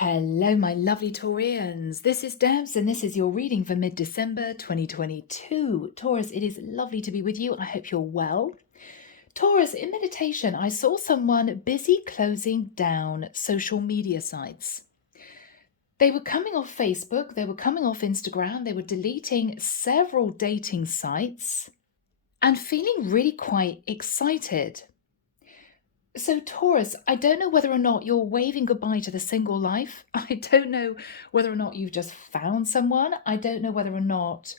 Hello, my lovely Taurians. This is Debs, and this is your reading for mid-December 2022. Taurus, it is lovely to be with you. I hope you're well. Taurus, in meditation, I saw someone busy closing down social media sites. They were coming off Facebook, they were coming off Instagram, they were deleting several dating sites and feeling really quite excited. So Taurus, I don't know whether or not you're waving goodbye to the single life. I don't know whether or not you've just found someone. I don't know whether or not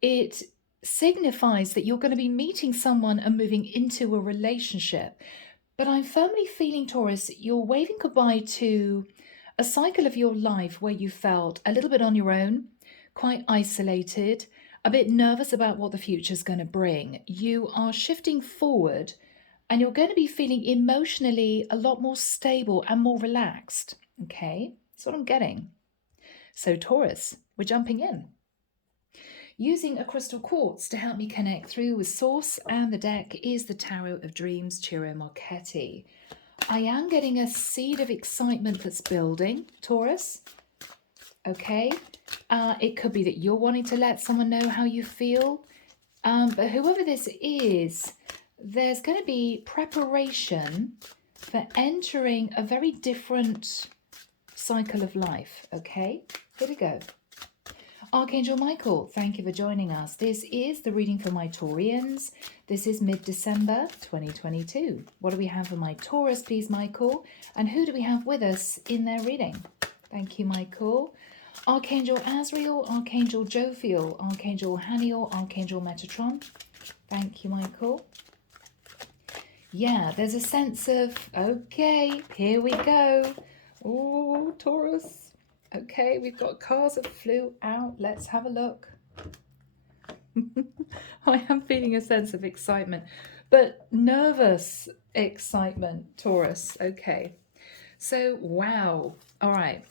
it signifies that you're going to be meeting someone and moving into a relationship. But I'm firmly feeling, Taurus, you're waving goodbye to a cycle of your life where you felt a little bit on your own, quite isolated, a bit nervous about what the future's going to bring. You are shifting forward and you're going to be feeling emotionally a lot more stable and more relaxed. Okay, that's what I'm getting. So Taurus, we're jumping in. Using a crystal quartz to help me connect through with Source, and the deck is the Tarot of Dreams, Ciro Marchetti. I am getting a seed of excitement that's building, Taurus. Okay, it could be that you're wanting to let someone know how you feel, but whoever this is, there's going to be preparation for entering a very different cycle of life. Okay, here we go. Archangel Michael, thank you for joining us. This is the reading for my Taurians. This is mid-December 2022. What do we have for my Taurus, please, Michael? And who do we have with us in their reading? Thank you, Michael. Archangel Azrael, Archangel Jophiel, Archangel Haniel, Archangel Metatron. Thank you, Michael. Yeah, there's a sense of, okay, here we go. Oh, Taurus. Okay, we've got cars that flew out. Let's have a look. I am feeling a sense of excitement, but nervous excitement, Taurus. Okay, so wow. All right,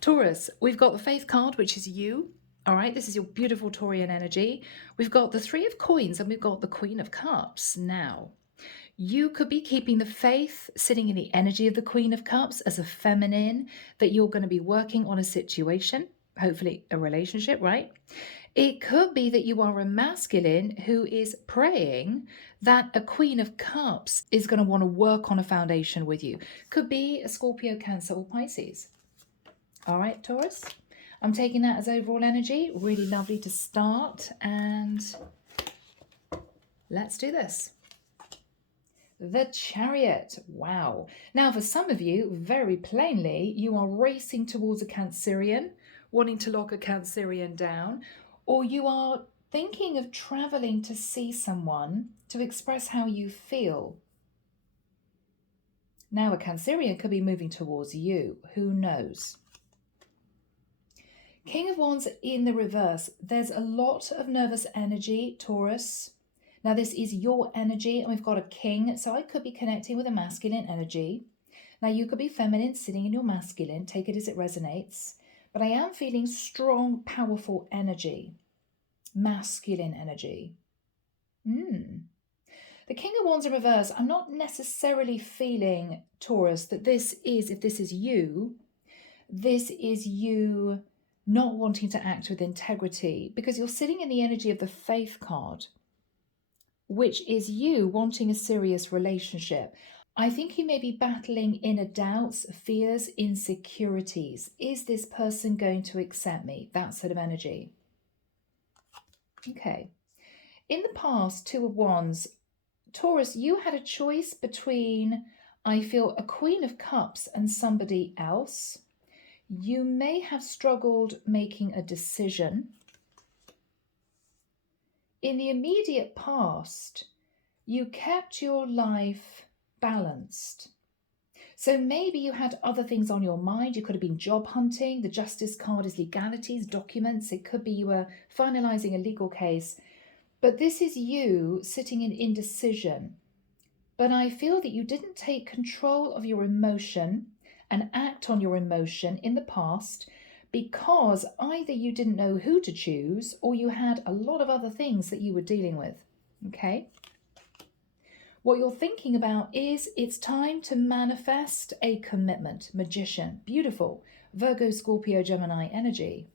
Taurus, we've got the Faith card, which is you. All right, this is your beautiful Taurian energy. We've got the Three of Coins and we've got the Queen of Cups. Now, you could be keeping the faith, sitting in the energy of the Queen of Cups as a feminine, that you're going to be working on a situation, hopefully a relationship, right? It could be that you are a masculine who is praying that a Queen of Cups is going to want to work on a foundation with you. Could be a Scorpio, Cancer, or Pisces. All right, Taurus. I'm taking that as overall energy. Really lovely to start, and let's do this. The Chariot. Wow. Now, for some of you, very plainly, you are racing towards a Cancerian, wanting to lock a Cancerian down, or you are thinking of traveling to see someone to express how you feel. Now, a Cancerian could be moving towards you. Who knows? King of Wands in the reverse. There's a lot of nervous energy, Taurus. Now, this is your energy, and we've got a king, so I could be connecting with a masculine energy. Now, you could be feminine, sitting in your masculine. Take it as it resonates. But I am feeling strong, powerful energy. Masculine energy. The King of Wands in reverse, I'm not necessarily feeling, Taurus, that this is, if this is you not wanting to act with integrity, because you're sitting in the energy of the Faith card, which is you wanting a serious relationship. I think you may be battling inner doubts, fears, insecurities. Is this person going to accept me? That sort of energy. Okay. In the past, Two of Wands, Taurus, you had a choice between, I feel, a Queen of Cups and somebody else. You may have struggled making a decision. In the immediate past, you kept your life balanced. So maybe you had other things on your mind. You could have been job hunting. The Justice card is legalities, documents. It could be you were finalizing a legal case. But this is you sitting in indecision. But I feel that you didn't take control of your emotion and act on your emotion in the past, because either you didn't know who to choose or you had a lot of other things that you were dealing with. Okay? What you're thinking about is it's time to manifest a commitment. Magician, beautiful. Virgo, Scorpio, Gemini energy.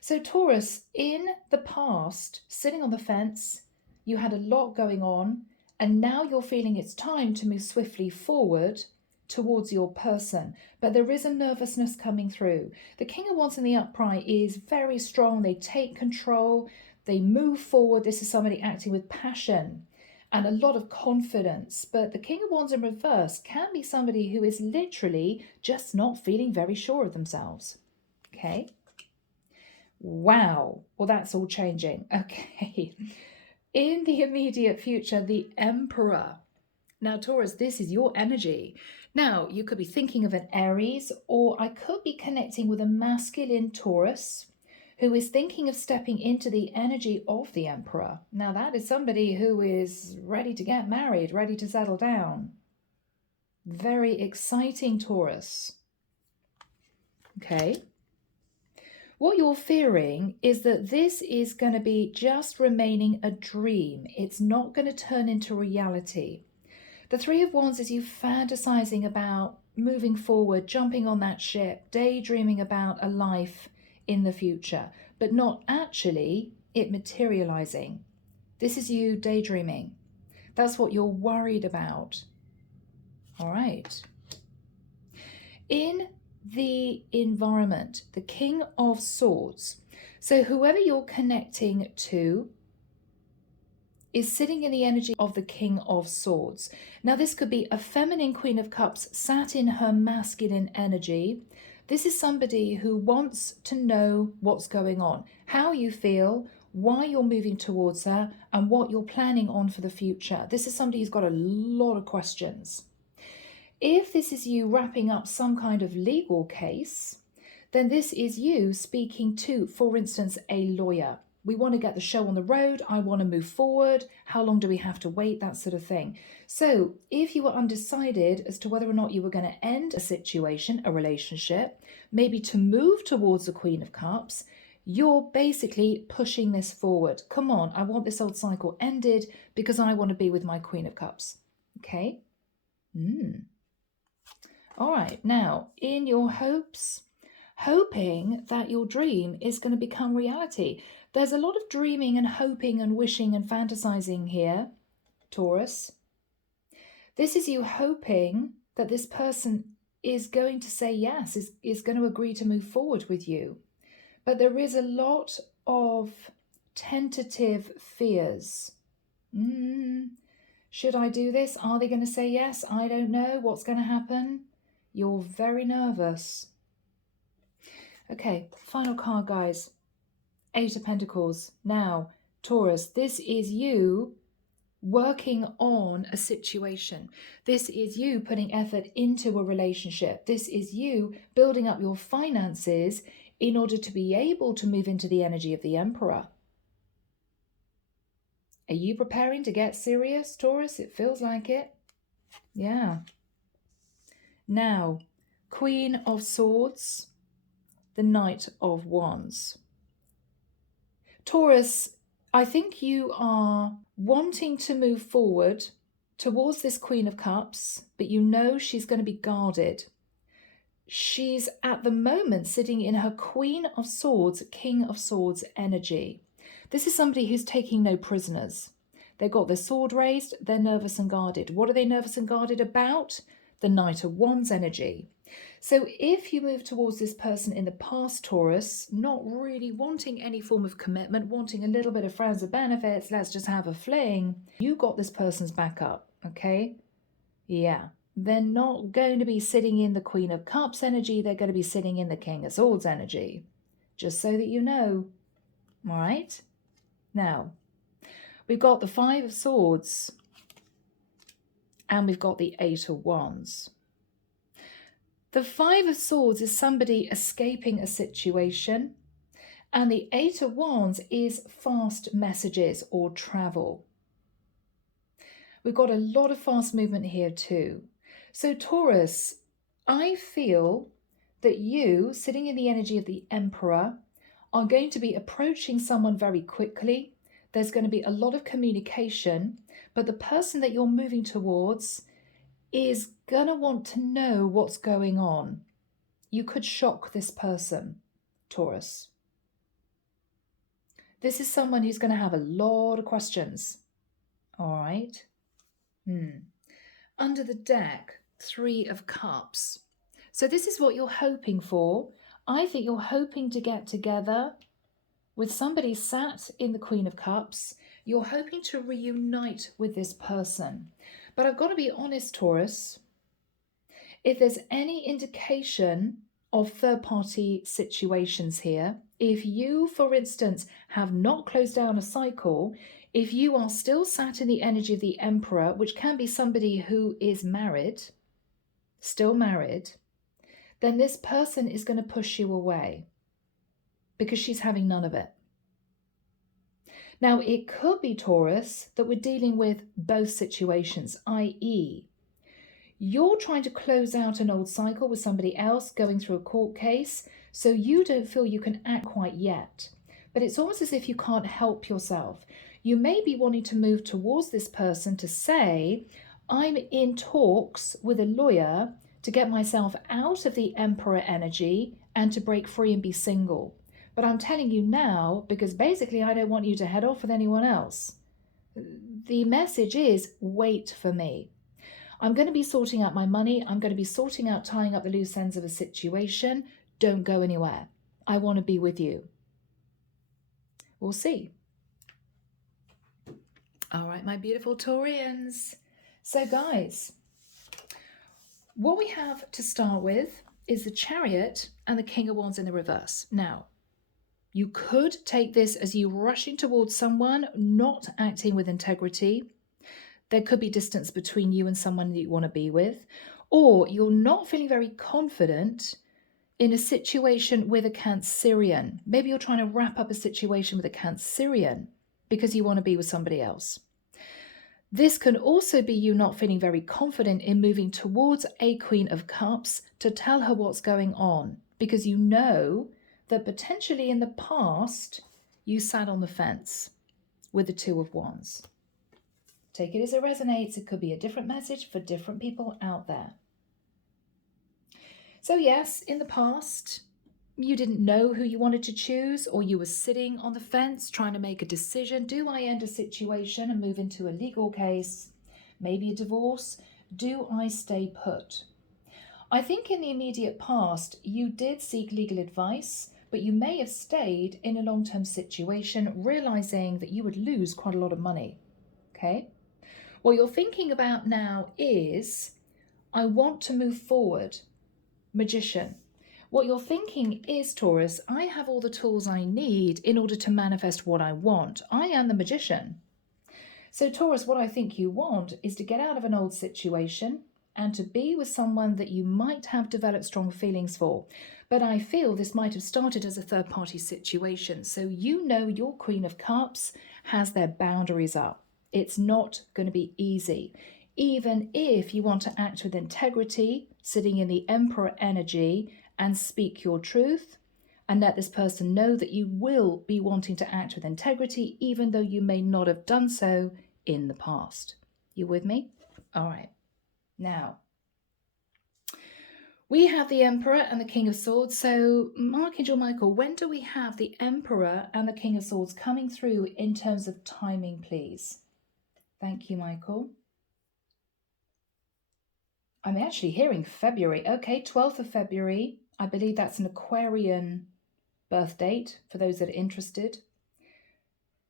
So Taurus, in the past, sitting on the fence, you had a lot going on, and now you're feeling it's time to move swiftly forward towards your person. But there is a nervousness coming through. The King of Wands in the upright is very strong. They take control. They move forward. This is somebody acting with passion and a lot of confidence. But the King of Wands in reverse can be somebody who is literally just not feeling very sure of themselves. Okay. Wow. Well, that's all changing. Okay. In the immediate future, the Emperor. Now, Taurus, this is your energy. Now, you could be thinking of an Aries, or I could be connecting with a masculine Taurus who is thinking of stepping into the energy of the Emperor. Now, that is somebody who is ready to get married, ready to settle down. Very exciting, Taurus. Okay. What you're fearing is that this is going to be just remaining a dream. It's not going to turn into reality. The Three of Wands is you fantasizing about moving forward, jumping on that ship, daydreaming about a life in the future, but not actually it materializing. This is you daydreaming. That's what you're worried about. All right. In the environment, the King of Swords. So whoever you're connecting to is sitting in the energy of the King of Swords. Now, this could be a feminine Queen of Cups sat in her masculine energy. This is somebody who wants to know what's going on, how you feel, why you're moving towards her, and what you're planning on for the future. This is somebody who's got a lot of questions. If this is you wrapping up some kind of legal case, then this is you speaking to, for instance, a lawyer. We want to get the show on the road. I want to move forward. How long do we have to wait? That sort of thing. So if you were undecided as to whether or not you were going to end a situation, a relationship, maybe to move towards the Queen of Cups, you're basically pushing this forward. Come on, I want this old cycle ended because I want to be with my Queen of Cups. Okay? All right, now, in your hopes, hoping that your dream is going to become reality. There's a lot of dreaming and hoping and wishing and fantasizing here, Taurus. This is you hoping that this person is going to say yes, is going to agree to move forward with you. But there is a lot of tentative fears. Should I do this? Are they going to say yes? I don't know. What's going to happen? You're very nervous. Okay, final card, guys. Eight of Pentacles. Now, Taurus, this is you working on a situation. This is you putting effort into a relationship. This is you building up your finances in order to be able to move into the energy of the Emperor. Are you preparing to get serious, Taurus? It feels like it. Yeah. Now, Queen of Swords, the Knight of Wands. Taurus, I think you are wanting to move forward towards this Queen of Cups, but you know she's going to be guarded. She's at the moment sitting in her Queen of Swords, King of Swords energy. This is somebody who's taking no prisoners. They've got their sword raised, they're nervous and guarded. What are they nervous and guarded about? The Knight of Wands energy. So if you move towards this person in the past, Taurus, not really wanting any form of commitment, wanting a little bit of friends with benefits, let's just have a fling, you got this person's back up, okay? Yeah. They're not going to be sitting in the Queen of Cups energy, they're going to be sitting in the King of Swords energy. Just so that you know. All right? Now, we've got the Five of Swords and we've got the Eight of Wands. The Five of Swords is somebody escaping a situation, and the Eight of Wands is fast messages or travel. We've got a lot of fast movement here too. So Taurus, I feel that you, sitting in the energy of the Emperor, are going to be approaching someone very quickly. There's going to be a lot of communication, but the person that you're moving towards is going to want to know what's going on. You could shock this person, Taurus. This is someone who's going to have a lot of questions. All right. Under the deck, 3 of Cups. So this is what you're hoping for. I think you're hoping to get together with somebody sat in the Queen of Cups. You're hoping to reunite with this person. But I've got to be honest, Taurus, if there's any indication of third-party situations here, if you, for instance, have not closed down a cycle, if you are still sat in the energy of the Emperor, which can be somebody who is married, still married, then this person is going to push you away because she's having none of it. Now, it could be, Taurus, that we're dealing with both situations, i.e., you're trying to close out an old cycle with somebody else going through a court case, so you don't feel you can act quite yet. But it's almost as if you can't help yourself. You may be wanting to move towards this person to say, I'm in talks with a lawyer to get myself out of the Emperor energy and to break free and be single. But I'm telling you now, because basically I don't want you to head off with anyone else. The message is, wait for me. I'm going to be sorting out my money. I'm going to be sorting out tying up the loose ends of a situation. Don't go anywhere. I want to be with you. We'll see. All right, my beautiful Taurians. So guys, what we have to start with is the Chariot and the King of Wands in the reverse. Now, you could take this as you rushing towards someone, not acting with integrity. There could be distance between you and someone that you want to be with, or you're not feeling very confident in a situation with a Cancerian. Maybe you're trying to wrap up a situation with a Cancerian because you want to be with somebody else. This can also be you not feeling very confident in moving towards a Queen of Cups to tell her what's going on, because you know that potentially in the past you sat on the fence with the Two of Wands. Take it as it resonates. It could be a different message for different people out there. So yes, in the past, you didn't know who you wanted to choose, or you were sitting on the fence trying to make a decision. Do I end a situation and move into a legal case, maybe a divorce? Do I stay put? I think in the immediate past, you did seek legal advice, but you may have stayed in a long-term situation, realizing that you would lose quite a lot of money. Okay? What you're thinking about now is, I want to move forward. Magician. What you're thinking is, Taurus, I have all the tools I need in order to manifest what I want. I am the magician. So Taurus, what I think you want is to get out of an old situation and to be with someone that you might have developed strong feelings for. But I feel this might have started as a third-party situation. So you know your Queen of Cups has their boundaries up. It's not going to be easy. Even if you want to act with integrity, sitting in the Emperor energy and speak your truth and let this person know that you will be wanting to act with integrity, even though you may not have done so in the past. You with me? All right. Now, we have the Emperor and the King of Swords. So, Archangel Michael, when do we have the Emperor and the King of Swords coming through in terms of timing, please? Thank you, Michael. I'm actually hearing February. Okay, 12th of February. I believe that's an Aquarian birth date for those that are interested.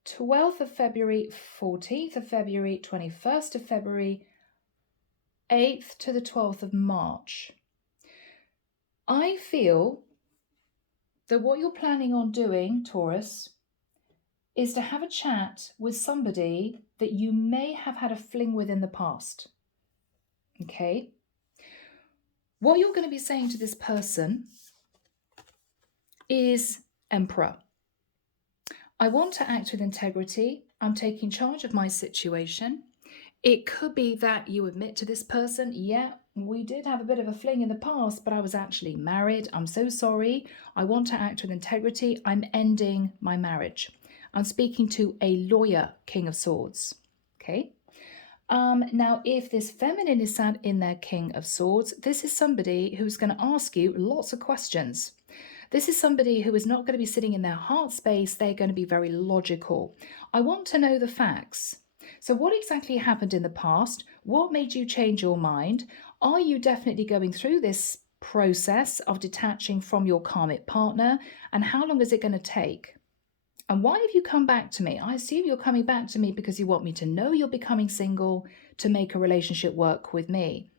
12th of February, 14th of February, 21st of February, 8th to the 12th of March. I feel that what you're planning on doing, Taurus, is to have a chat with somebody that you may have had a fling with in the past. Okay? What you're going to be saying to this person is, Emperor, I want to act with integrity. I'm taking charge of my situation. It could be that you admit to this person, yeah, we did have a bit of a fling in the past, but I was actually married. I'm so sorry. I want to act with integrity. I'm ending my marriage. I'm speaking to a lawyer, King of Swords. Okay. Now, if this feminine is sat in their King of Swords, this is somebody who's going to ask you lots of questions. This is somebody who is not going to be sitting in their heart space. They're going to be very logical. I want to know the facts. So what exactly happened in the past? What made you change your mind? Are you definitely going through this process of detaching from your karmic partner? And how long is it going to take? And why have you come back to me? I assume you're coming back to me because you want me to know you're becoming single to make a relationship work with me.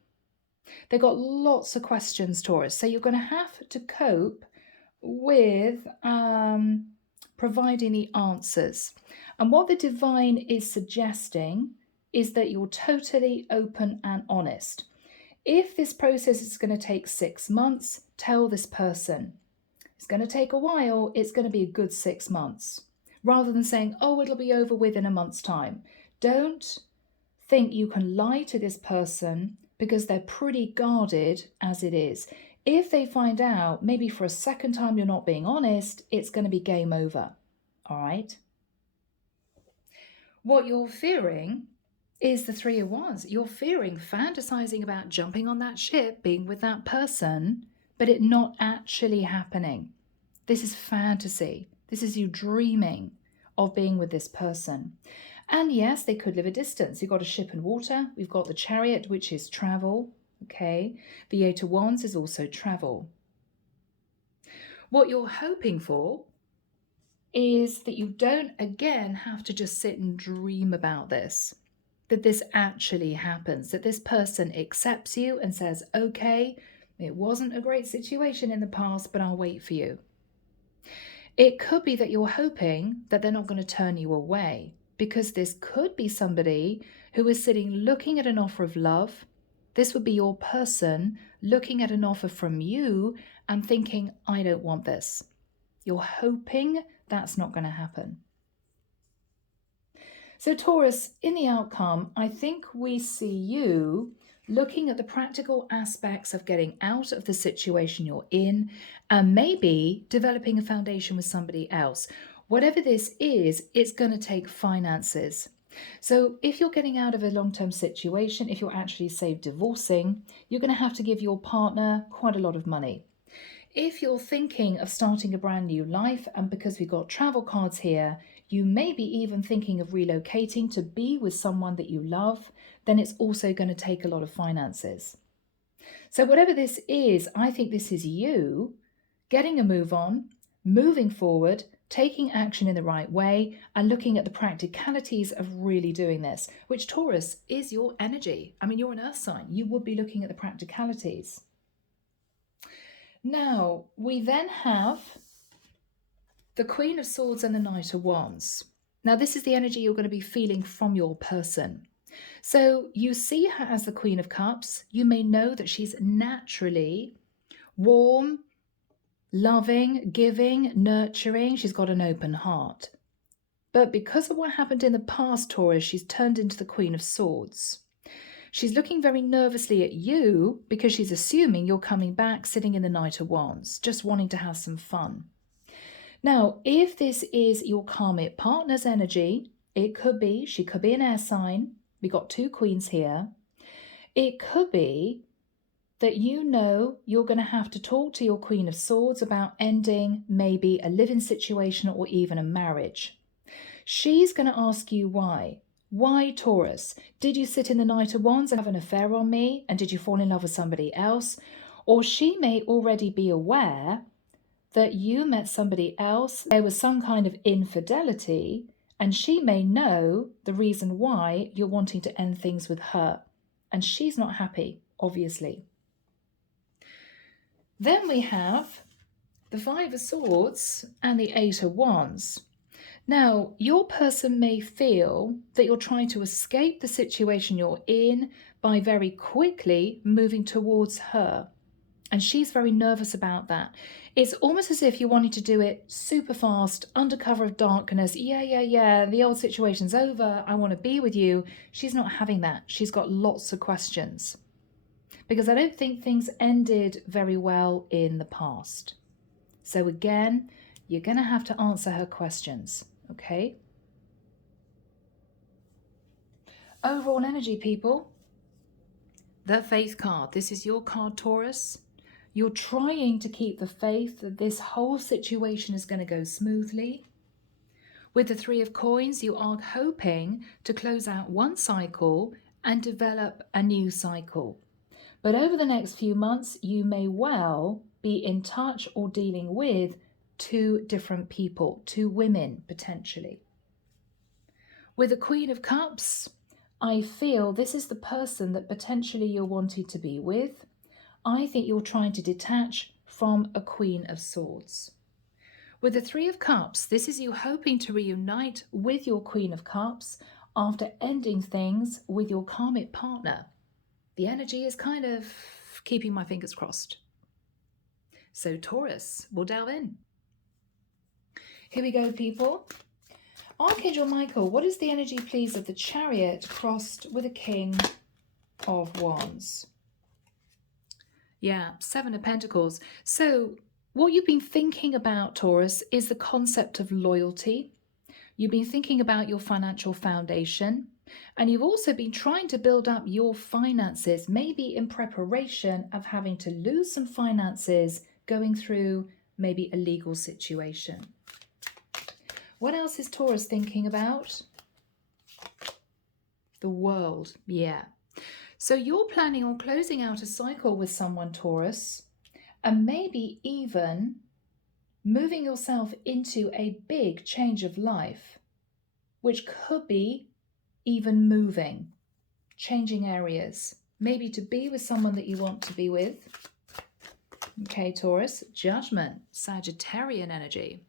They've got lots of questions, Taurus. So you're going to have to cope with providing the answers. And what the divine is suggesting is that you're totally open and honest. If this process is going to take 6 months, tell this person. It's going to take a while. It's going to be a good 6 months. Rather than saying, oh, it'll be over within a month's time. Don't think you can lie to this person because they're pretty guarded as it is. If they find out, maybe for a second time you're not being honest, it's going to be game over. All right? What you're fearing is the Three of Wands. You're fearing, fantasizing about jumping on that ship, being with that person, but it not actually happening. This is fantasy. This is you dreaming of being with this person. And yes, they could live a distance. You've got a ship and water. We've got the Chariot, which is travel. Okay. The Eight of Wands is also travel. What you're hoping for is that you don't again have to just sit and dream about this. That this actually happens. That this person accepts you and says, okay, it wasn't a great situation in the past, but I'll wait for you. It could be that you're hoping that they're not going to turn you away, because this could be somebody who is sitting looking at an offer of love. This would be your person looking at an offer from you and thinking, I don't want this. You're hoping that's not going to happen. So Taurus, in the outcome, I think we see you looking at the practical aspects of getting out of the situation you're in and maybe developing a foundation with somebody else. Whatever this is, it's going to take finances. So if you're getting out of a long-term situation, if you're actually, say, divorcing, you're going to have to give your partner quite a lot of money. If you're thinking of starting a brand new life, and because we've got travel cards here, you may be even thinking of relocating to be with someone that you love, then it's also going to take a lot of finances. So whatever this is, I think this is you getting a move on, moving forward, taking action in the right way, and looking at the practicalities of really doing this, which Taurus is your energy. I mean, you're an earth sign. You would be looking at the practicalities. Now, we then have the Queen of Swords and the Knight of Wands. Now, this is the energy you're going to be feeling from your person. So you see her as the Queen of Cups. You may know that she's naturally warm, loving, giving, nurturing. She's got an open heart. But because of what happened in the past, Taurus, she's turned into the Queen of Swords. She's looking very nervously at you because she's assuming you're coming back sitting in the Knight of Wands, just wanting to have some fun. Now, if this is your karmic partner's energy, it could be, she could be an air sign. We got two queens here. It could be that you know you're going to have to talk to your Queen of Swords about ending maybe a living situation or even a marriage. She's going to ask you why. Why, Taurus? Did you sit in the Knight of Wands and have an affair on me? And did you fall in love with somebody else? Or she may already be aware that you met somebody else, there was some kind of infidelity, and she may know the reason why you're wanting to end things with her. And she's not happy, obviously. Then we have the Five of Swords and the Eight of Wands. Now, your person may feel that you're trying to escape the situation you're in by very quickly moving towards her. And she's very nervous about that. It's almost as if you're wanting to do it super fast, under cover of darkness. Yeah, the old situation's over. I want to be with you. She's not having that. She's got lots of questions. Because I don't think things ended very well in the past. So again, you're going to have to answer her questions. okay? Overall energy, people. The Faith card. This is your card, Taurus. You're trying to keep the faith that this whole situation is going to go smoothly. With the Three of Coins, you are hoping to close out one cycle and develop a new cycle. But over the next few months, you may well be in touch or dealing with two different people, two women potentially. With the Queen of Cups, I feel this is the person that potentially you're wanting to be with. I think you're trying to detach from a Queen of Swords. With the Three of Cups, this is you hoping to reunite with your Queen of Cups after ending things with your karmic partner. The energy is kind of keeping my fingers crossed. So Taurus, we'll delve in. Here we go, people. Archangel Michael, what is the energy, please, of the Chariot crossed with a King of Wands? Yeah, Seven of Pentacles. So what you've been thinking about, Taurus, is the concept of loyalty. You've been thinking about your financial foundation, and you've also been trying to build up your finances, maybe in preparation of having to lose some finances going through maybe a legal situation. What else is Taurus thinking about? The World, yeah. So you're planning on closing out a cycle with someone, Taurus, and maybe even moving yourself into a big change of life, which could be even moving, changing areas, maybe to be with someone that you want to be with. Okay, Taurus, Judgment, Sagittarian energy.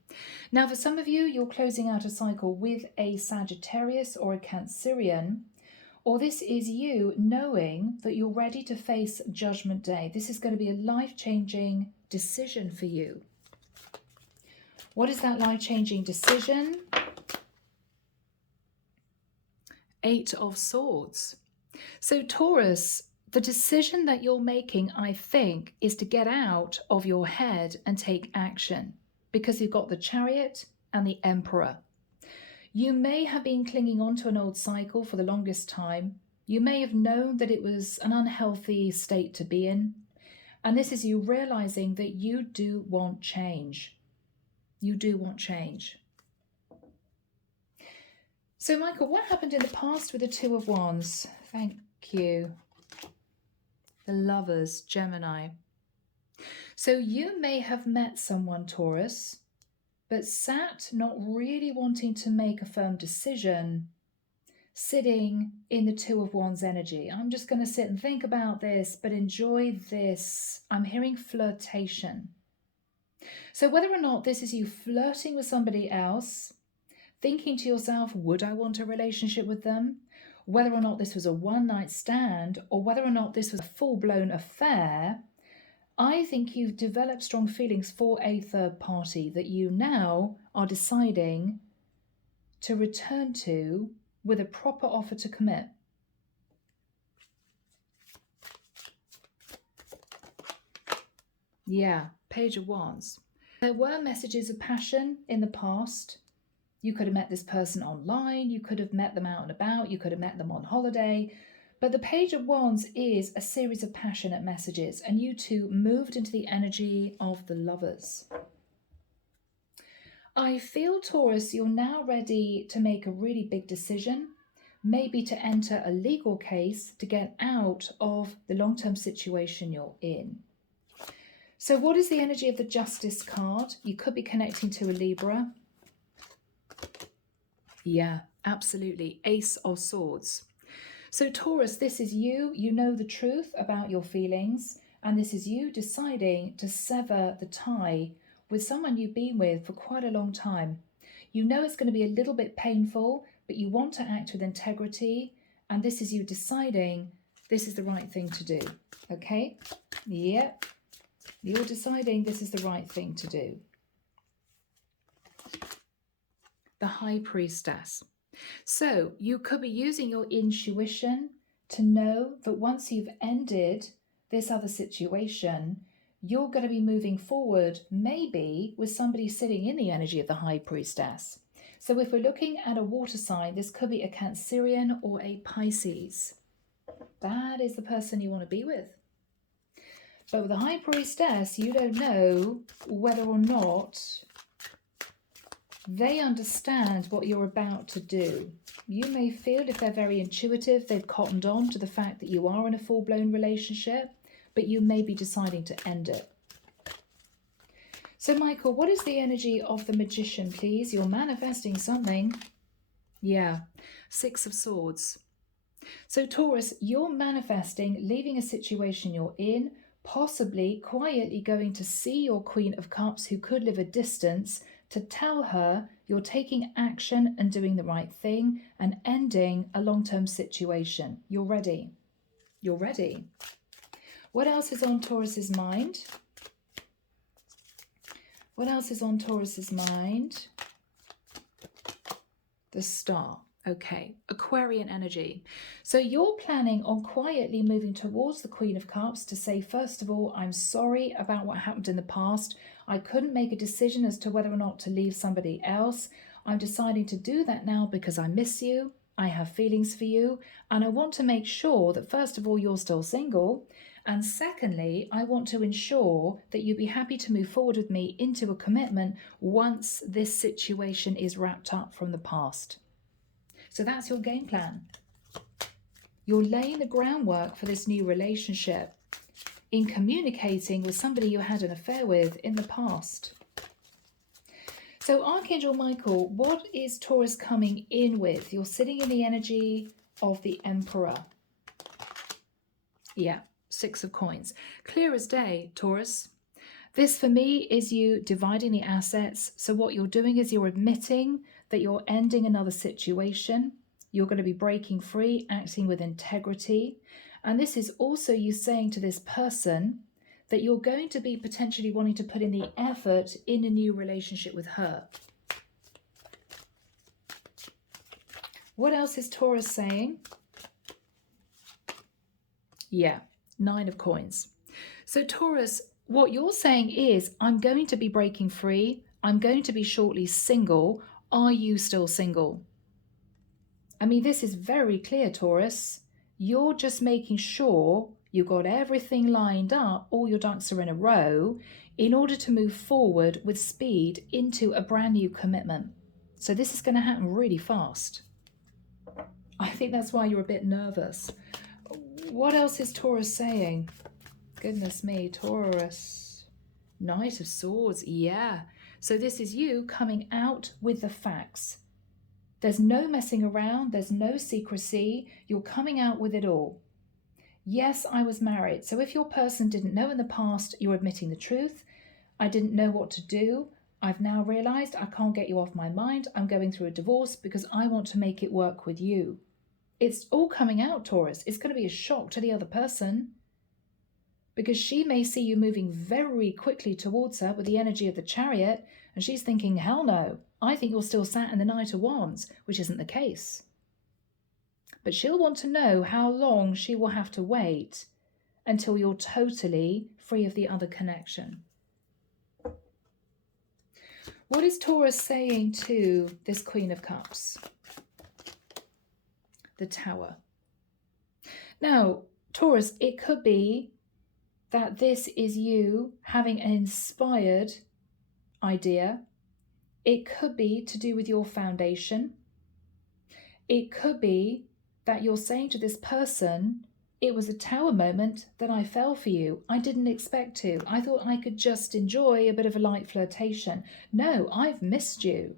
Now, for some of you, you're closing out a cycle with a Sagittarius or a Cancerian, or this is you knowing that you're ready to face Judgment Day. This is going to be a life-changing decision for you. What is that life-changing decision? Eight of Swords. So Taurus, the decision that you're making, I think, is to get out of your head and take action, because you've got the Chariot and the Emperor. You may have been clinging on to an old cycle for the longest time. You may have known that it was an unhealthy state to be in. And this is you realizing that you do want change. You do want change. So, Michael, what happened in the past with the Two of Wands? Thank you. The Lovers, Gemini. So you may have met someone, Taurus, but sat not really wanting to make a firm decision, sitting in the Two of Wands energy. I'm just going to sit and think about this, but enjoy this. I'm hearing flirtation. So whether or not this is you flirting with somebody else, thinking to yourself, would I want a relationship with them? Whether or not this was a one-night stand, or whether or not this was a full-blown affair, I think you've developed strong feelings for a third party that you now are deciding to return to with a proper offer to commit. Yeah, Page of Wands. There were messages of passion in the past. You could have met this person online, you could have met them out and about, you could have met them on holiday. But the Page of Wands is a series of passionate messages, and you two moved into the energy of the Lovers. I feel, Taurus, you're now ready to make a really big decision, maybe to enter a legal case to get out of the long-term situation you're in. So what is the energy of the Justice card? You could be connecting to a Libra. Yeah, absolutely. Ace of Swords. So Taurus, this is you. You know the truth about your feelings, and this is you deciding to sever the tie with someone you've been with for quite a long time. You know it's going to be a little bit painful, but you want to act with integrity, and this is you deciding this is the right thing to do. Okay? Yep. You're deciding this is the right thing to do. The High Priestess. So you could be using your intuition to know that once you've ended this other situation, you're going to be moving forward maybe with somebody sitting in the energy of the High Priestess. So if we're looking at a water sign, this could be a Cancerian or a Pisces. That is the person you want to be with. But with the High Priestess, you don't know whether or not they understand what you're about to do. You may feel, if they're very intuitive, they've cottoned on to the fact that you are in a full-blown relationship, but you may be deciding to end it. So, Michael, what is the energy of the Magician, please? You're manifesting something. Yeah, Six of Swords. So, Taurus, you're manifesting leaving a situation you're in, possibly quietly going to see your Queen of Cups, who could live a distance, to tell her you're taking action and doing the right thing and ending a long-term situation. You're ready. You're ready. What else is on Taurus's mind? What else is on Taurus's mind? The Star. Okay, Aquarian energy. So you're planning on quietly moving towards the Queen of Cups to say, first of all, I'm sorry about what happened in the past. I couldn't make a decision as to whether or not to leave somebody else. I'm deciding to do that now because I miss you. I have feelings for you. And I want to make sure that, first of all, you're still single. And secondly, I want to ensure that you'd be happy to move forward with me into a commitment once this situation is wrapped up from the past. So that's your game plan. You're laying the groundwork for this new relationship in communicating with somebody you had an affair with in the past. So Archangel Michael, what is Taurus coming in with? You're sitting in the energy of the Emperor. Yeah, Six of Coins. Clear as day, Taurus. This for me is you dividing the assets. So what you're doing is you're admitting that you're ending another situation. You're going to be breaking free, acting with integrity. And this is also you saying to this person that you're going to be potentially wanting to put in the effort in a new relationship with her. What else is Taurus saying? Yeah, Nine of Coins. So Taurus, what you're saying is, I'm going to be breaking free. I'm going to be shortly single. Are you still single? I mean, this is very clear, Taurus. You're just making sure you've got everything lined up, all your ducks are in a row, in order to move forward with speed into a brand new commitment. So this is going to happen really fast. I think that's why you're a bit nervous. What else is Taurus saying? Goodness me, Taurus. Knight of Swords, yeah. So this is you coming out with the facts. There's no messing around. There's no secrecy. You're coming out with it all. Yes, I was married. So if your person didn't know in the past, you're admitting the truth. I didn't know what to do. I've now realized I can't get you off my mind. I'm going through a divorce because I want to make it work with you. It's all coming out, Taurus. It's going to be a shock to the other person because she may see you moving very quickly towards her with the energy of the Chariot, and she's thinking, hell no, I think you're still sat in the Knight of Wands, which isn't the case. But she'll want to know how long she will have to wait until you're totally free of the other connection. What is Taurus saying to this Queen of Cups? The Tower. Now, Taurus, it could be that this is you having an inspired idea. It could be to do with your foundation. It could be that you're saying to this person, it was a tower moment that I fell for you. I didn't expect to. I thought I could just enjoy a bit of a light flirtation. No, I've missed you.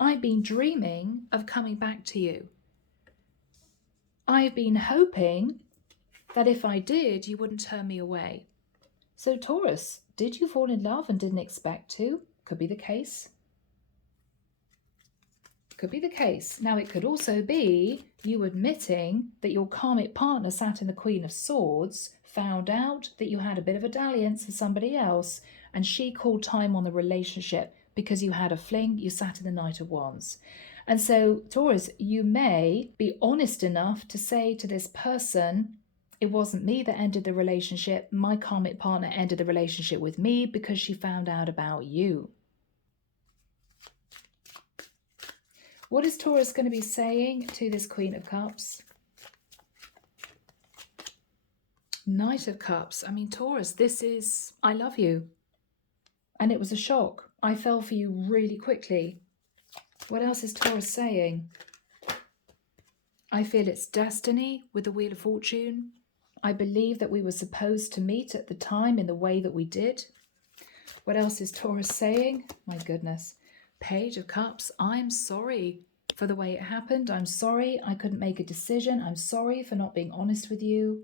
I've been dreaming of coming back to you. I've been hoping that if I did, you wouldn't turn me away. So Taurus, did you fall in love and didn't expect to? Could be the case. Could be the case. Now, it could also be you admitting that your karmic partner sat in the Queen of Swords, found out that you had a bit of a dalliance with somebody else, and she called time on the relationship because you had a fling, you sat in the Knight of Wands. And so, Taurus, you may be honest enough to say to this person, it wasn't me that ended the relationship. My karmic partner ended the relationship with me because she found out about you. What is Taurus going to be saying to this Queen of Cups? Knight of Cups. I mean, Taurus, this is, I love you. And it was a shock. I fell for you really quickly. What else is Taurus saying? I feel it's destiny with the Wheel of Fortune. I believe that we were supposed to meet at the time in the way that we did. What else is Taurus saying? My goodness. Page of Cups. I'm sorry for the way it happened. I'm sorry I couldn't make a decision. I'm sorry for not being honest with you.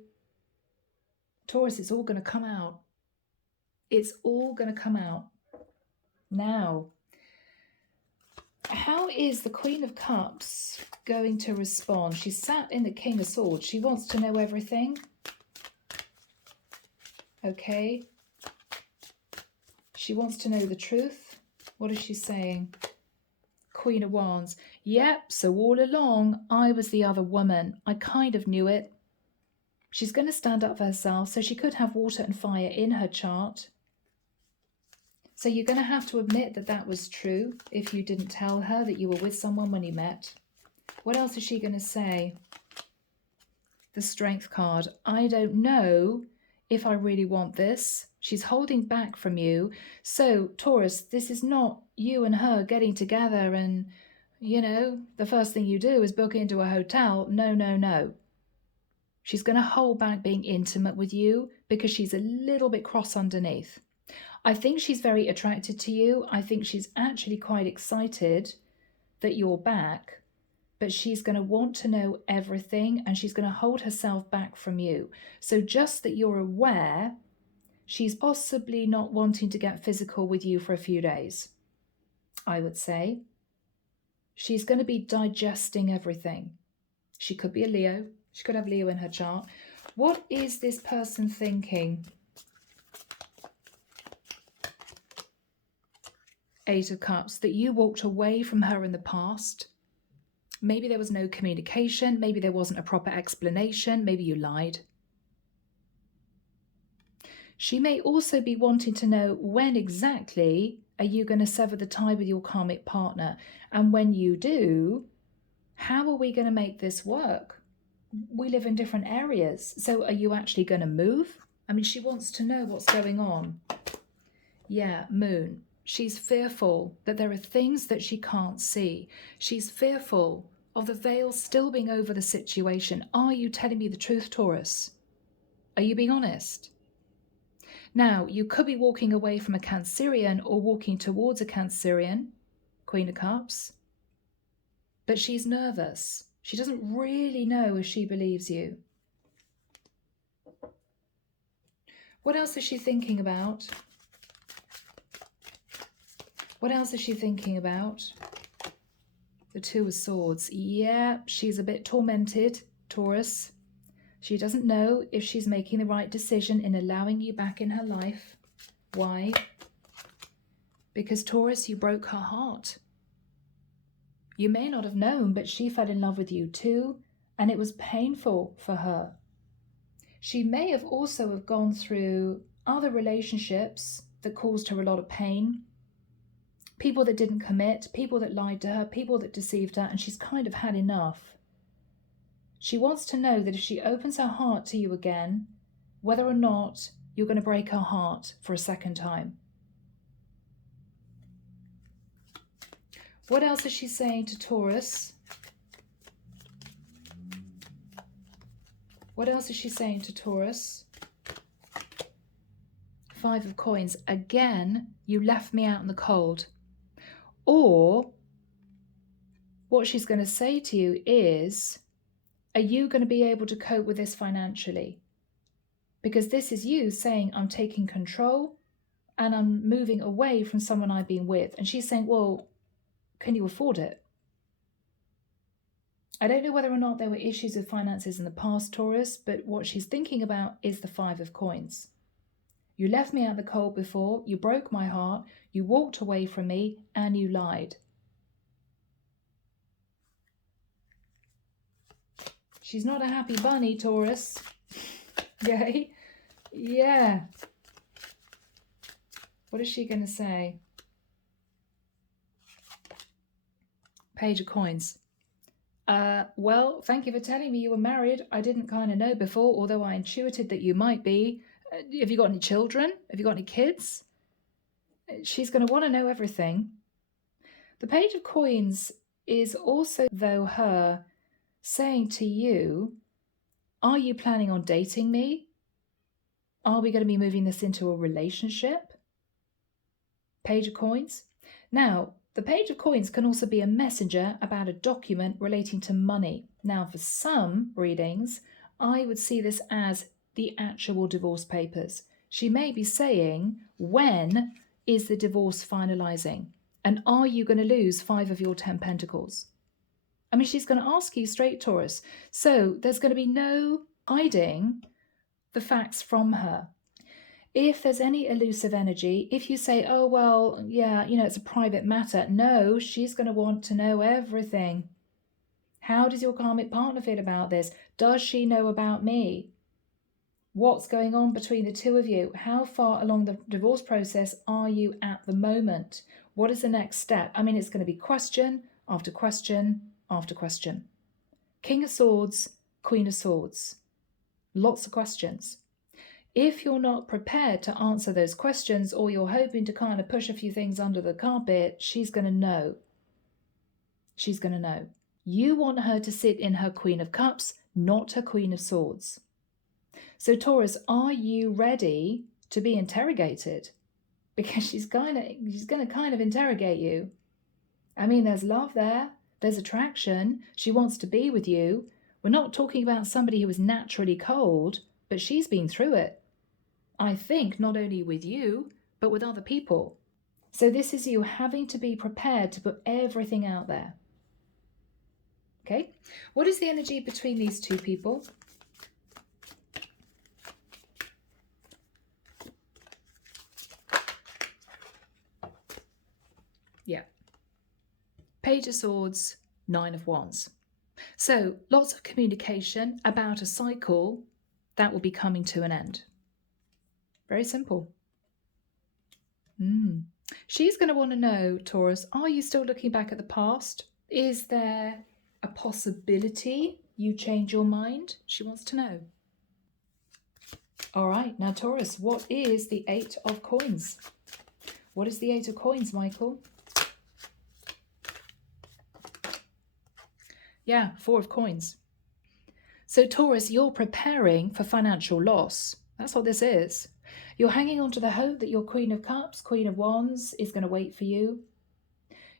Taurus, it's all going to come out. It's all going to come out. Now, how is the Queen of Cups going to respond? She's sat in the King of Swords. She wants to know everything. Okay. She wants to know the truth. What is she saying? Queen of Wands. Yep, so all along, I was the other woman. I kind of knew it. She's going to stand up for herself, so she could have water and fire in her chart. So you're going to have to admit that that was true if you didn't tell her that you were with someone when you met. What else is she going to say? The Strength card. I don't know if I really want this. She's holding back from you. So, Taurus, this is not you and her getting together and, you know, the first thing you do is book into a hotel. No, no, no. She's going to hold back being intimate with you because she's a little bit cross underneath. I think she's very attracted to you. I think she's actually quite excited that you're back, but she's going to want to know everything and she's going to hold herself back from you. So just that you're aware, she's possibly not wanting to get physical with you for a few days, I would say. She's going to be digesting everything. She could be a Leo. She could have Leo in her chart. What is this person thinking? Eight of Cups, that you walked away from her in the past. Maybe there was no communication. Maybe there wasn't a proper explanation. Maybe you lied. She may also be wanting to know when exactly are you going to sever the tie with your karmic partner? And when you do, how are we going to make this work? We live in different areas. So are you actually going to move? I mean, she wants to know what's going on. Yeah, Moon. She's fearful that there are things that she can't see. She's fearful of the veil still being over the situation. Are you telling me the truth, Taurus? Are you being honest? Now, you could be walking away from a Cancerian or walking towards a Cancerian, Queen of Cups. But she's nervous. She doesn't really know if she believes you. What else is she thinking about? What else is she thinking about? The Two of Swords. Yeah, she's a bit tormented, Taurus. She doesn't know if she's making the right decision in allowing you back in her life. Why? Because, Taurus, you broke her heart. You may not have known, but she fell in love with you too, and it was painful for her. She may have also have gone through other relationships that caused her a lot of pain. People that didn't commit, people that lied to her, people that deceived her, and she's kind of had enough. She wants to know that if she opens her heart to you again, whether or not you're going to break her heart for a second time. What else is she saying to Taurus? What else is she saying to Taurus? Five of Coins. Again, you left me out in the cold. Or what she's going to say to you is, are you going to be able to cope with this financially? Because this is you saying, I'm taking control and I'm moving away from someone I've been with. And she's saying, well, can you afford it? I don't know whether or not there were issues with finances in the past, Taurus, but what she's thinking about is the Five of Coins. You left me out the cold before, you broke my heart, you walked away from me, and you lied. She's not a happy bunny, Taurus. Yay? Yeah. What is she going to say? Page of Coins. Well, thank you for telling me you were married. I didn't kind of know before, although I intuited that you might be. Have you got any children? Have you got any kids? She's going to want to know everything. The Page of Coins is also, though, her saying to you, are you planning on dating me? Are we going to be moving this into a relationship? Page of Coins. Now, the Page of Coins can also be a messenger about a document relating to money. Now, for some readings, I would see this as the actual divorce papers. She may be saying, when is the divorce finalizing? And are you going to lose 5 of your 10 pentacles? I mean, she's going to ask you straight, Taurus. So there's going to be no hiding the facts from her. If there's any elusive energy, if you say, oh, well, yeah, it's a private matter. No, she's going to want to know everything. How does your karmic partner feel about this? Does she know about me? What's going on between the two of you? How far along the divorce process are you at the moment? What is the next step? I mean, it's going to be question after question after question. King of Swords, Queen of Swords. Lots of questions. If you're not prepared to answer those questions, or you're hoping to kind of push a few things under the carpet, she's going to know. She's going to know. You want her to sit in her Queen of Cups, not her Queen of Swords. So Taurus, are you ready to be interrogated? Because she's going to kind of interrogate you. I mean, there's love there. There's attraction. She wants to be with you. We're not talking about somebody who is naturally cold, but she's been through it. I think not only with you, but with other people. So this is you having to be prepared to put everything out there. Okay? What is the energy between these two people? Yeah. Page of Swords, 9 of Wands. So lots of communication about a cycle that will be coming to an end. Very simple. She's going to want to know, Taurus, are you still looking back at the past? Is there a possibility you change your mind? She wants to know. All right, now Taurus, what is the 8 of Coins? What is the 8 of Coins, Michael? Yeah, 4 of Coins. So Taurus, you're preparing for financial loss. That's what this is. You're hanging on to the hope that your Queen of Cups, Queen of Wands is going to wait for you.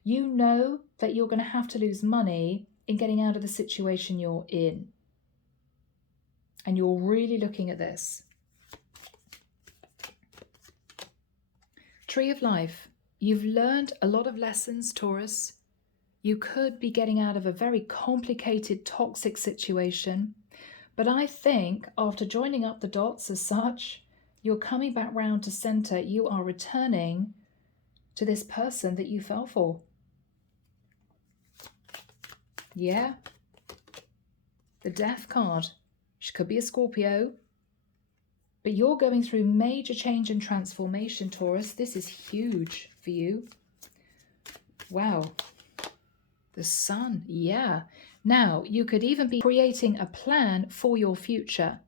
You know that you're going to have to lose money in getting out of the situation you're in. And you're really looking at this. Tree of Life. You've learned a lot of lessons, Taurus. You could be getting out of a very complicated, toxic situation. But I think after joining up the dots as such, you're coming back round to center. You are returning to this person that you fell for. Yeah. The Death card. She could be a Scorpio. But you're going through major change and transformation, Taurus. This is huge for you. Wow. The Sun. Yeah. Now, you could even be creating a plan for your future.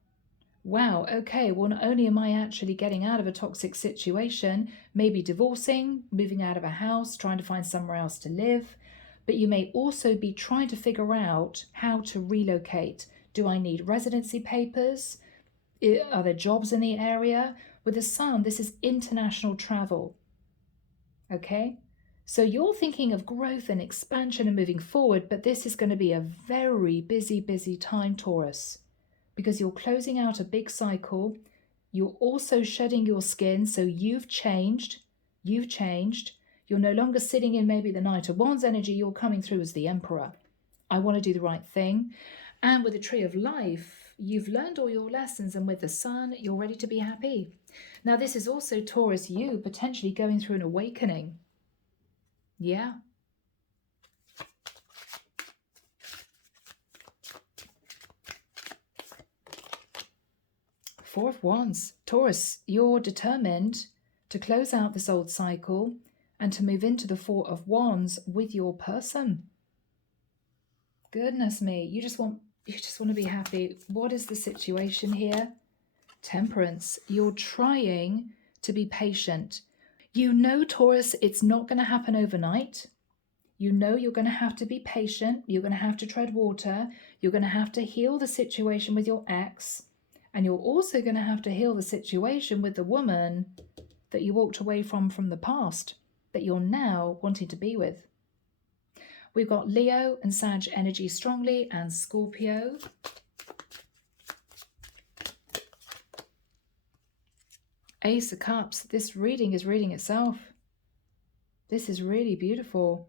Wow, okay, well, not only am I actually getting out of a toxic situation, maybe divorcing, moving out of a house, trying to find somewhere else to live, but you may also be trying to figure out how to relocate. Do I need residency papers? Are there jobs in the area? With the Sun, this is international travel. Okay? So you're thinking of growth and expansion and moving forward, but this is going to be a very busy time, Taurus, because you're closing out a big cycle. You're also shedding your skin, so you've changed. You're no longer sitting in maybe the Knight of Wands energy. You're coming through as the Emperor. I want to do the right thing. And with the Tree of Life, you've learned all your lessons, and with the Sun, you're ready to be happy. Now, this is also, Taurus, you potentially going through an awakening. Yeah. Four of Wands. Taurus, you're determined to close out this old cycle and to move into the Four of Wands with your person. Goodness me, you just want to be happy. What is the situation here? Temperance. You're trying to be patient. You know, Taurus, it's not going to happen overnight. You know you're going to have to be patient. You're going to have to tread water. You're going to have to heal the situation with your ex. And you're also going to have to heal the situation with the woman that you walked away from the past, that you're now wanting to be with. We've got Leo and Sag energy strongly, and Scorpio. Ace of Cups. This reading is reading itself. This is really beautiful.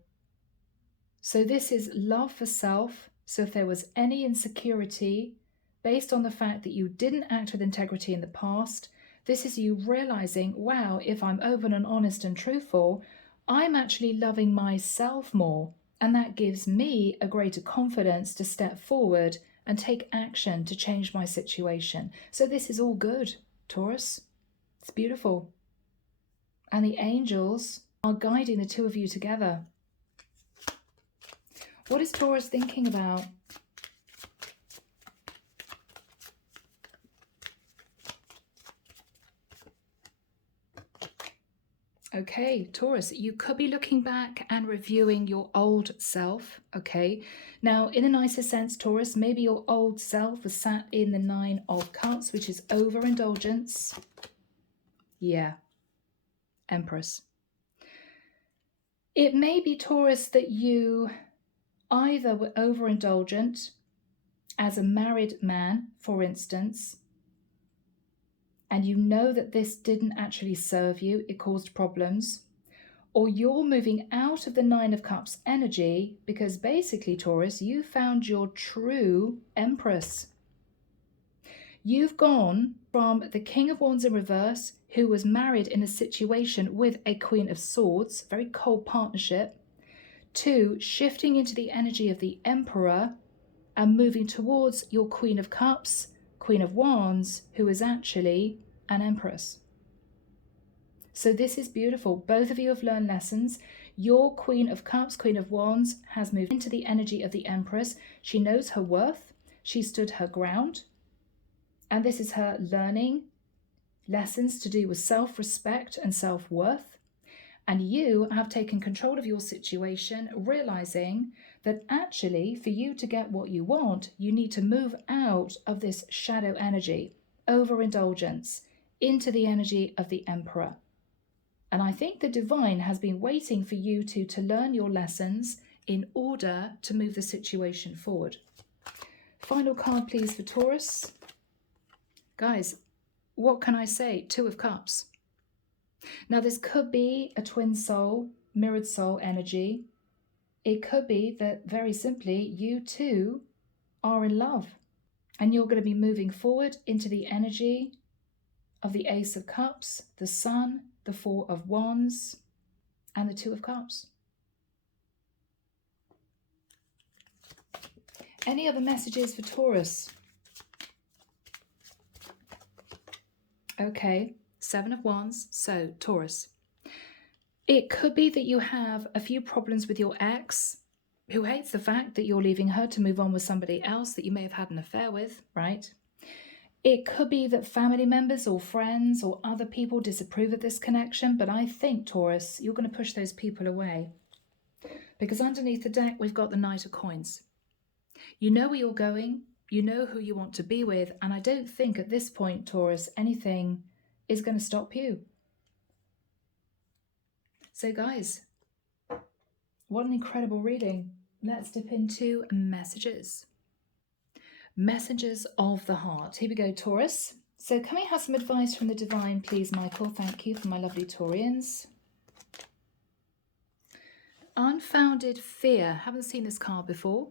So this is love for self. So if there was any insecurity based on the fact that you didn't act with integrity in the past, this is you realizing, wow, if I'm open and honest and truthful, I'm actually loving myself more. And that gives me a greater confidence to step forward and take action to change my situation. So this is all good, Taurus. It's beautiful. And the angels are guiding the two of you together. What is Taurus thinking about? Okay, Taurus, you could be looking back and reviewing your old self, okay? Now, in the nicest sense, Taurus, maybe your old self was sat in the Nine of Cups, which is overindulgence. Yeah, Empress. It may be, Taurus, that you either were overindulgent as a married man, for instance, and you know that this didn't actually serve you, it caused problems, or you're moving out of the Nine of Cups energy because basically, Taurus, you found your true Empress. You've gone from the King of Wands in reverse, who was married in a situation with a Queen of Swords, very cold partnership, to shifting into the energy of the Emperor and moving towards your Queen of Cups, Queen of Wands, who is actually an Empress. So this is beautiful. Both of you have learned lessons. Your Queen of Cups, Queen of Wands, has moved into the energy of the Empress. She knows her worth. She stood her ground. And this is her learning lessons to do with self-respect and self-worth. And you have taken control of your situation, realizing that actually for you to get what you want, you need to move out of this shadow energy, overindulgence, into the energy of the Emperor. And I think the divine has been waiting for you to learn your lessons in order to move the situation forward. Final card, please, for Taurus. Guys, what can I say? Two of Cups. Now, this could be a twin soul, mirrored soul energy. It could be that, very simply, you two are in love. And you're going to be moving forward into the energy of the Ace of Cups, the Sun, the Four of Wands, and the Two of Cups. Any other messages for Taurus? Okay, Seven of Wands. So, Taurus, it could be that you have a few problems with your ex, who hates the fact that you're leaving her to move on with somebody else that you may have had an affair with, right? It could be that family members or friends or other people disapprove of this connection, but I think, Taurus, you're going to push those people away. Because underneath the deck, we've got the Knight of Coins. You know where you're going, you know who you want to be with, and I don't think at this point, Taurus, anything is going to stop you. So guys, what an incredible reading. Let's dip into messages. Messages of the heart. Here we go, Taurus. So can we have some advice from the divine, please, Michael? Thank you for my lovely Taurians. Unfounded fear. Haven't seen this card before.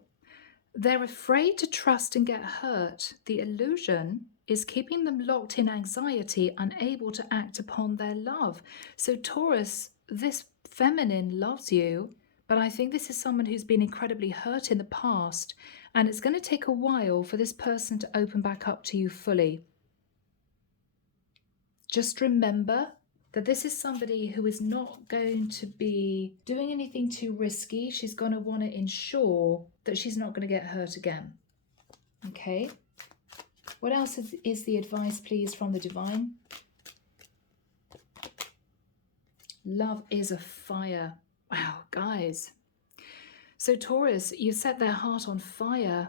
They're afraid to trust and get hurt. The illusion is keeping them locked in anxiety, unable to act upon their love. So Taurus, this feminine loves you, but I think this is someone who's been incredibly hurt in the past, and it's going to take a while for this person to open back up to you fully. Just remember that this is somebody who is not going to be doing anything too risky. She's going to want to ensure that she's not going to get hurt again. Okay. What else is the advice, please, from the divine? Love is a fire. Wow, guys. So Taurus, you set their heart on fire.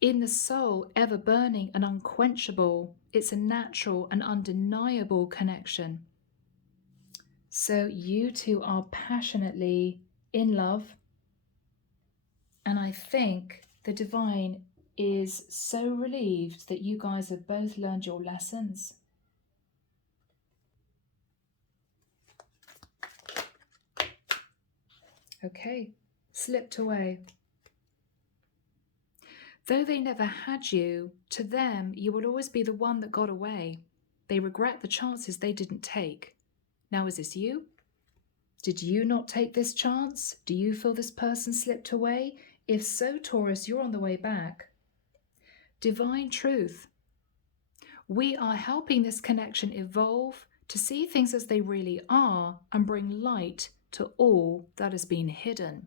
In the soul, ever burning and unquenchable. It's a natural and undeniable connection. So you two are passionately in love. And I think the divine is so relieved that you guys have both learned your lessons. Okay, slipped away. Though they never had you, to them you will always be the one that got away. They regret the chances they didn't take. Now is this you? Did you not take this chance? Do you feel this person slipped away? If so, Taurus, you're on the way back. Divine truth. We are helping this connection evolve to see things as they really are and bring light to all that has been hidden.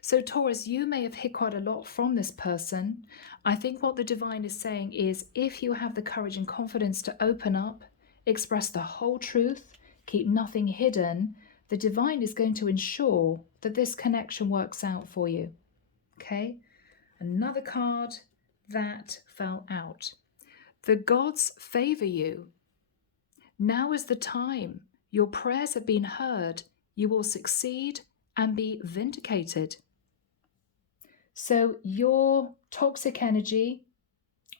So Taurus, you may have hid quite a lot from this person. I think what the divine is saying is if you have the courage and confidence to open up, express the whole truth, keep nothing hidden, the divine is going to ensure that this connection works out for you. Okay, another card that fell out. The gods favor you. Now is the time. Your prayers have been heard. You will succeed and be vindicated. So your toxic energy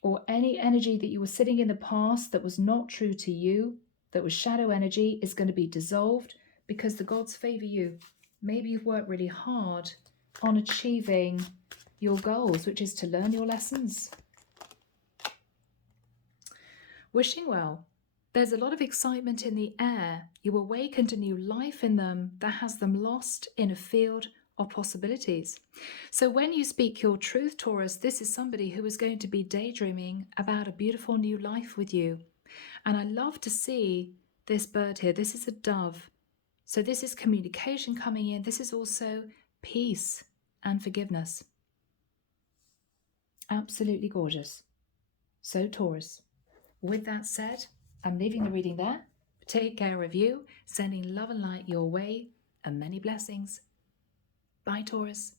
or any energy that you were sitting in the past that was not true to you, that was shadow energy, is going to be dissolved because the gods favor you. Maybe you've worked really hard on achieving your goals, which is to learn your lessons. Wishing well. There's a lot of excitement in the air. You awaken to new life in them that has them lost in a field of possibilities. So when you speak your truth, Taurus, this is somebody who is going to be daydreaming about a beautiful new life with you. And I love to see this bird here. This is a dove. So this is communication coming in. This is also peace and forgiveness. Absolutely gorgeous. So Taurus, with that said, I'm leaving the reading there. Take care of you, sending love and light your way, and many blessings. Bye, Taurus.